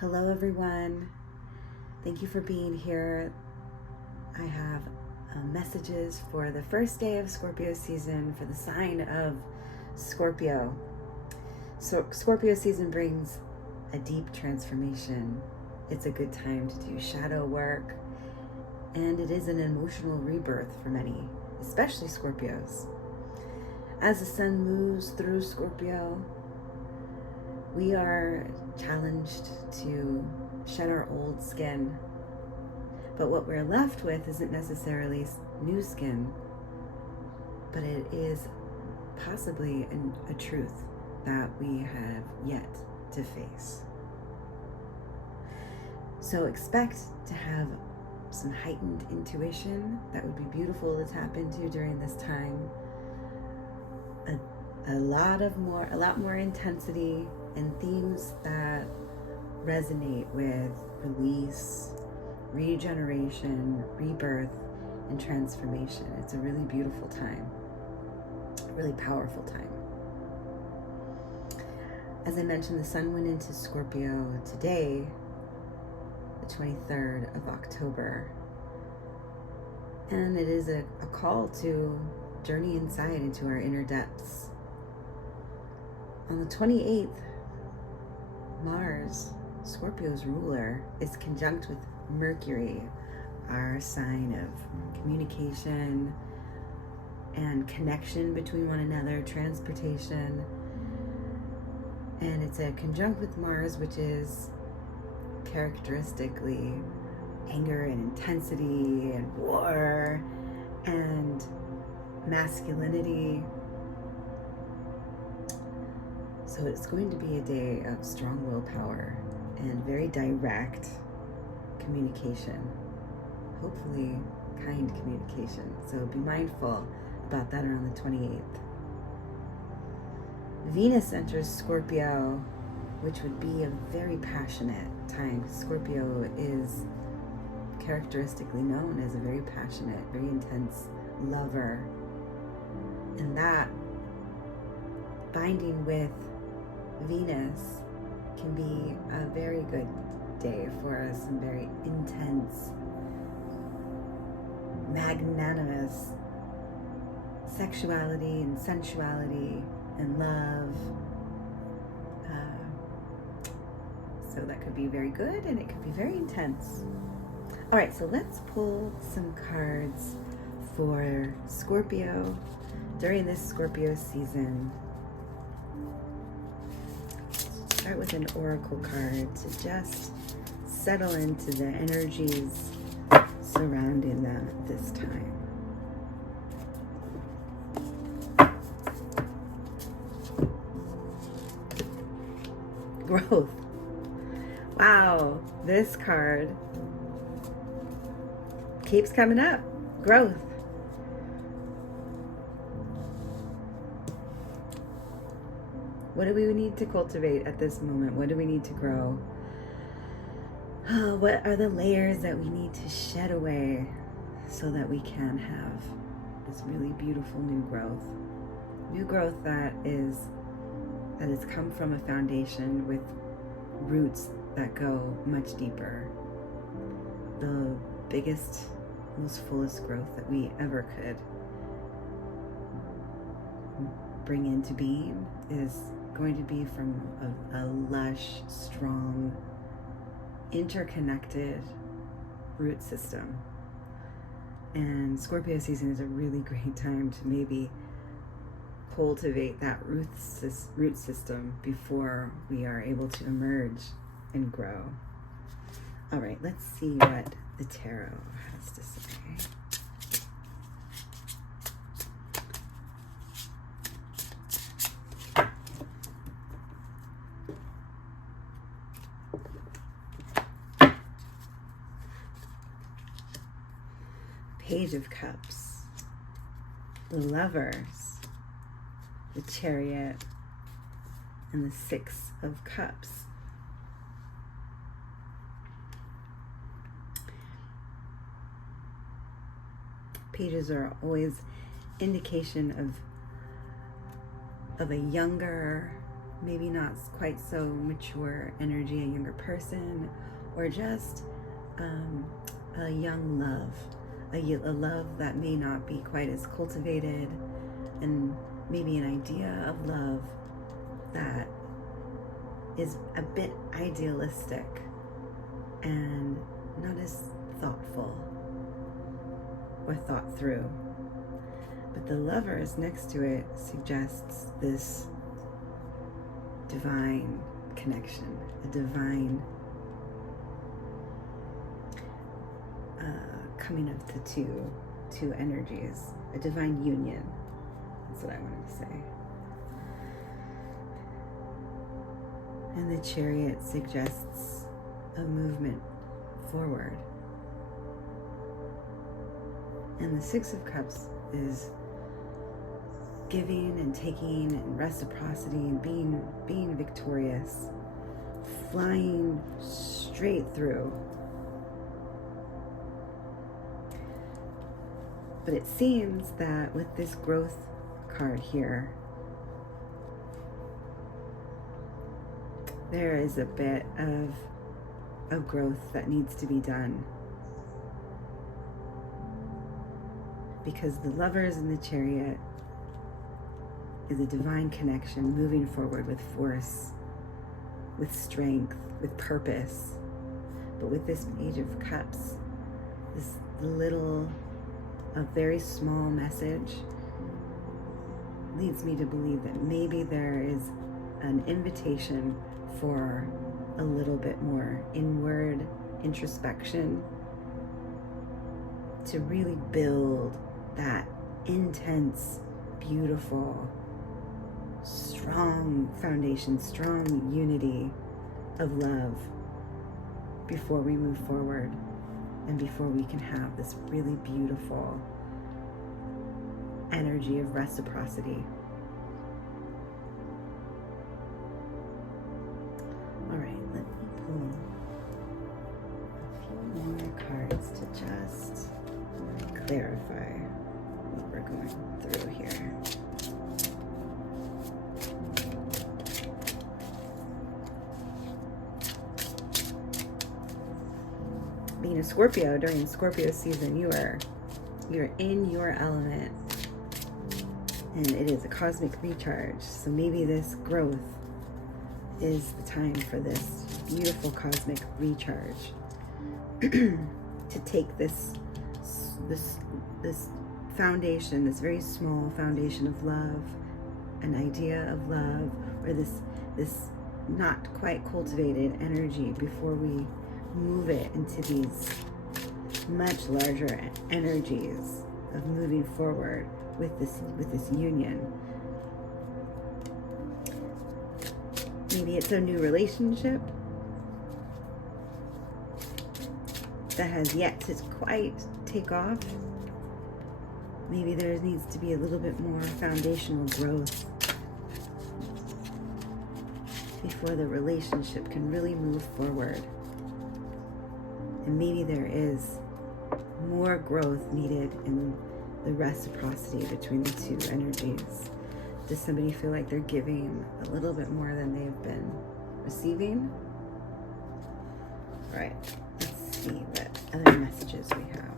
Hello everyone. Thank you for being here. I have messages for the first day of Scorpio season for the sign of Scorpio. So Scorpio season brings a deep transformation. It's a good time to do shadow work, and it is an emotional rebirth for many, especially Scorpios. As the sun moves through Scorpio, we are challenged to shed our old skin. But what we're left with isn't necessarily new skin, but it is possibly a truth that we have yet to face. So expect to have some heightened intuition that would be beautiful to tap into during this time. A lot more intensity and themes that resonate with release, regeneration, rebirth, and transformation. It's a really beautiful time, a really powerful time. As I mentioned, the sun went into Scorpio today, the 23rd of October, and it is a call to journey inside into our inner depths. On the 28th, Mars, Scorpio's ruler, is conjunct with Mercury, our sign of communication and connection between one another, transportation. And it's a conjunct with Mars, which is characteristically anger and intensity and war and masculinity. So it's going to be a day of strong willpower and very direct communication, hopefully kind communication. So be mindful about that around the 28th. Venus enters Scorpio, which would be a very passionate time. Scorpio is characteristically known as a very passionate, very intense lover. And that binding with Venus can be a very good day for some very intense, magnanimous sexuality and sensuality and love. So that could be very good, and it could be very intense. All right, so let's pull some cards for Scorpio during this Scorpio season. Start with an oracle card to just settle into the energies surrounding them at this time. Growth. Wow, this card keeps coming up. Growth. What do we need to cultivate at this moment? What do we need to grow? Oh, what are the layers that we need to shed away so that we can have this really beautiful new growth? New growth that has come from a foundation with roots that go much deeper. The biggest, most fullest growth that we ever could bring into being is going to be from a lush, strong, interconnected root system. And Scorpio season is a really great time to maybe cultivate that root system before we are able to emerge and grow. All right, let's see what the tarot has to say. Page of Cups, the Lovers, the Chariot, and the Six of Cups. Pages are always indication of a younger maybe not quite so mature energy, a younger person, or just a young love, a love that may not be quite as cultivated, and maybe an idea of love that is a bit idealistic and not as thoughtful or thought through. But the Lovers next to it suggests this divine connection, a divine coming of the two energies, a divine union. That's what I wanted to say. And the Chariot suggests a movement forward. And the Six of Cups is giving and taking and reciprocity and being victorious, flying straight through. But it seems that with this growth card here, there is a bit of growth that needs to be done. Because the Lovers in the Chariot is a divine connection, moving forward with force, with strength, with purpose. But with this Page of Cups, this little, a very small message leads me to believe that maybe there is an invitation for a little bit more inward introspection to really build that intense, beautiful, strong foundation, strong unity of love before we move forward and before we can have this really beautiful energy of reciprocity. All right, let me pull a few more cards to just clarify what we're going through here. Being a Scorpio, during Scorpio season, you're in your element, and it is a cosmic recharge. So maybe this growth is the time for this beautiful cosmic recharge to take this foundation, this very small foundation of love, an idea of love, or this not quite cultivated energy, before we move it into these much larger energies of moving forward with this union. Maybe it's a new relationship that has yet to quite take off. Maybe there needs to be a little bit more foundational growth before the relationship can really move forward. And maybe there is more growth needed in the reciprocity between the two energies. Does somebody feel like they're giving a little bit more than they've been receiving? All right, let's see what other messages we have.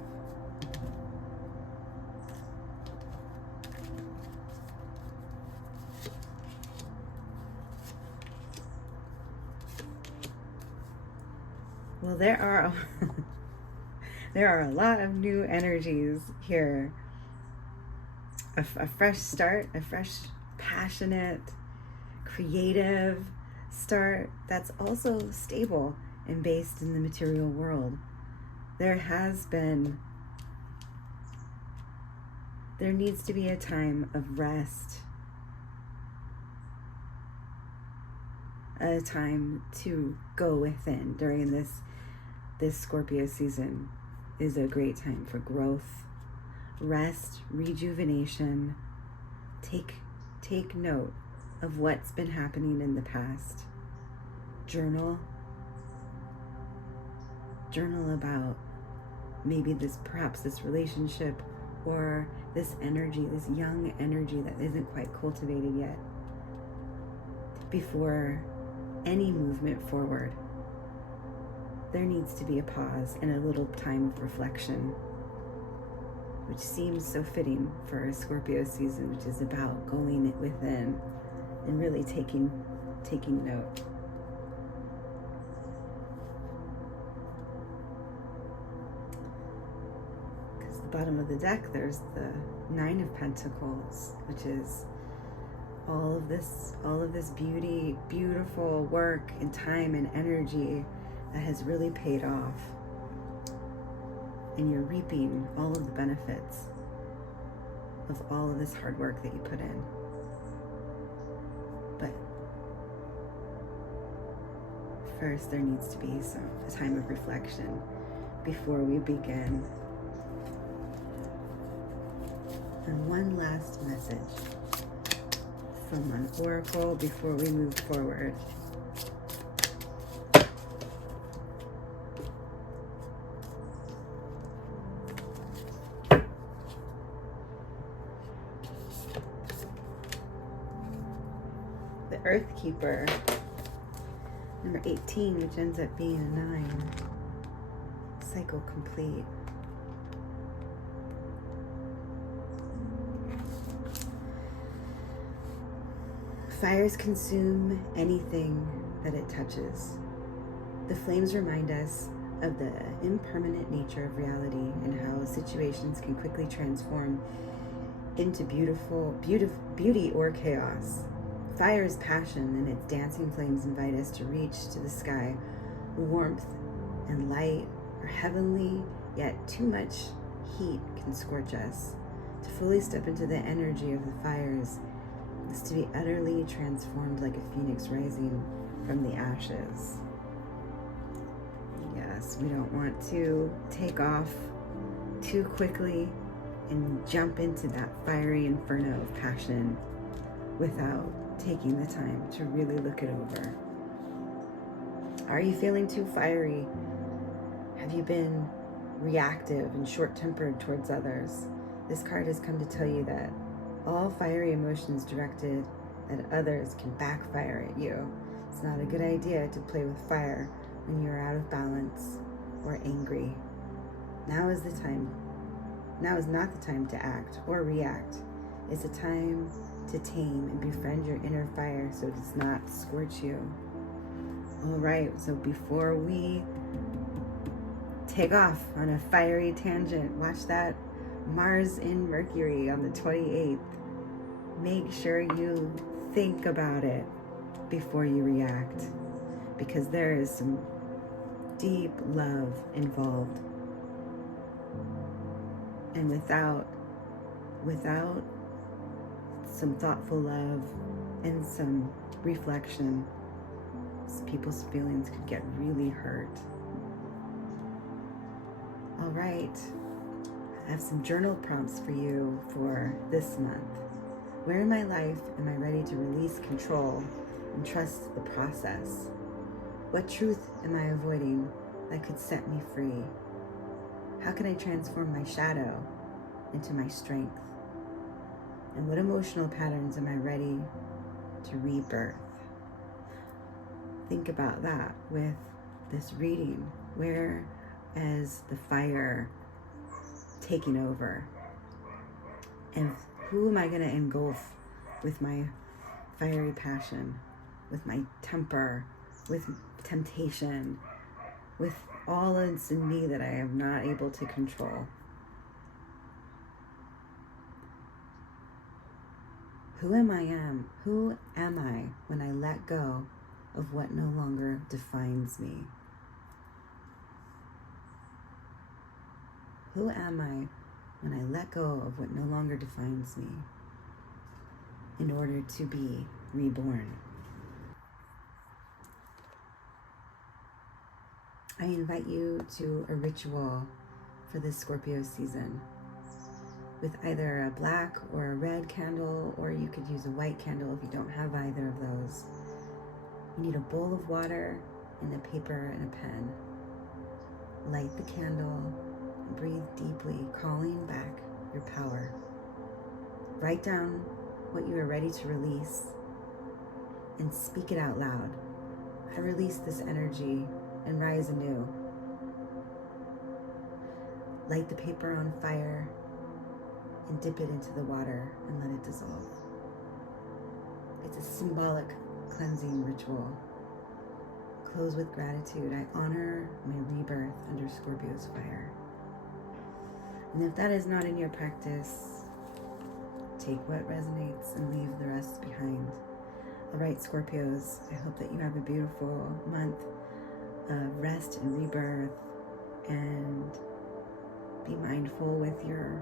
Well, there are a lot of new energies here. A fresh start, a fresh, passionate, creative start that's also stable and based in the material world. There needs to be a time of rest, a time to go within. During this Scorpio season is a great time for growth, rest, rejuvenation. Take note of what's been happening in the past. Journal about maybe perhaps this relationship, or this energy, this young energy that isn't quite cultivated yet. before any movement forward, there needs to be a pause and a little time of reflection, which seems so fitting for a Scorpio season, which is about going within and really taking note. Because the bottom of the deck, there's the Nine of Pentacles, which is all of this beautiful work and time and energy that has really paid off. And you're reaping all of the benefits of all of this hard work that you put in. But first, there needs to be a time of reflection before we begin. And one last message from an oracle before we move forward. The Earth Keeper, number 18, which ends up being a 9. Cycle complete. Fires consume anything that it touches. The flames remind us of the impermanent nature of reality and how situations can quickly transform into beauty or chaos. Fire is passion, and its dancing flames invite us to reach to the sky. Warmth and light are heavenly, yet too much heat can scorch us. To fully step into the energy of the fires is to be utterly transformed like a phoenix rising from the ashes. Yes, we don't want to take off too quickly and jump into that fiery inferno of passion without taking the time to really look it over. Are you feeling too fiery? Have you been reactive and short-tempered towards others? This card has come to tell you that all fiery emotions directed at others can backfire at you. It's not a good idea to play with fire when you're out of balance or angry. Now is not the time to act or react. It's a time to tame and befriend your inner fire so it does not scorch you. All right, so before we take off on a fiery tangent, watch that Mars in Mercury on the 28th. Make sure you think about it before you react, because there is some deep love involved. And without some thoughtful love and some reflection, people's feelings could get really hurt. All right, I have some journal prompts for you for this month. Where in my life am I ready to release control and trust the process? What truth am I avoiding that could set me free? How can I transform my shadow into my strength? And what emotional patterns am I ready to rebirth? Think about that with this reading. Where is the fire taking over? And who am I going to engulf with my fiery passion, with my temper, with temptation, with all that's in me that I am not able to control? Who am I when I let go of what no longer defines me? Who am I when I let go of what no longer defines me in order to be reborn? I invite you to a ritual for this Scorpio season with either a black or a red candle, or you could use a white candle if you don't have either of those. You need a bowl of water and a paper and a pen. Light the candle and breathe deeply, calling back your power. Write down what you are ready to release and speak it out loud. I release this energy and rise anew. Light the paper on fire and dip it into the water and let it dissolve. It's a symbolic cleansing ritual. Close with gratitude. I honor my rebirth under Scorpio's fire. And if that is not in your practice, take what resonates and leave the rest behind. All right, Scorpios, I hope that you have a beautiful month of rest and rebirth, and be mindful with your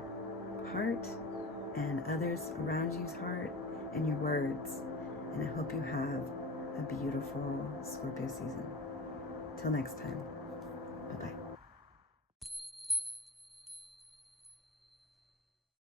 heart and others around you's heart and your words. And I hope you have a beautiful Scorpio season. Till next time, bye-bye.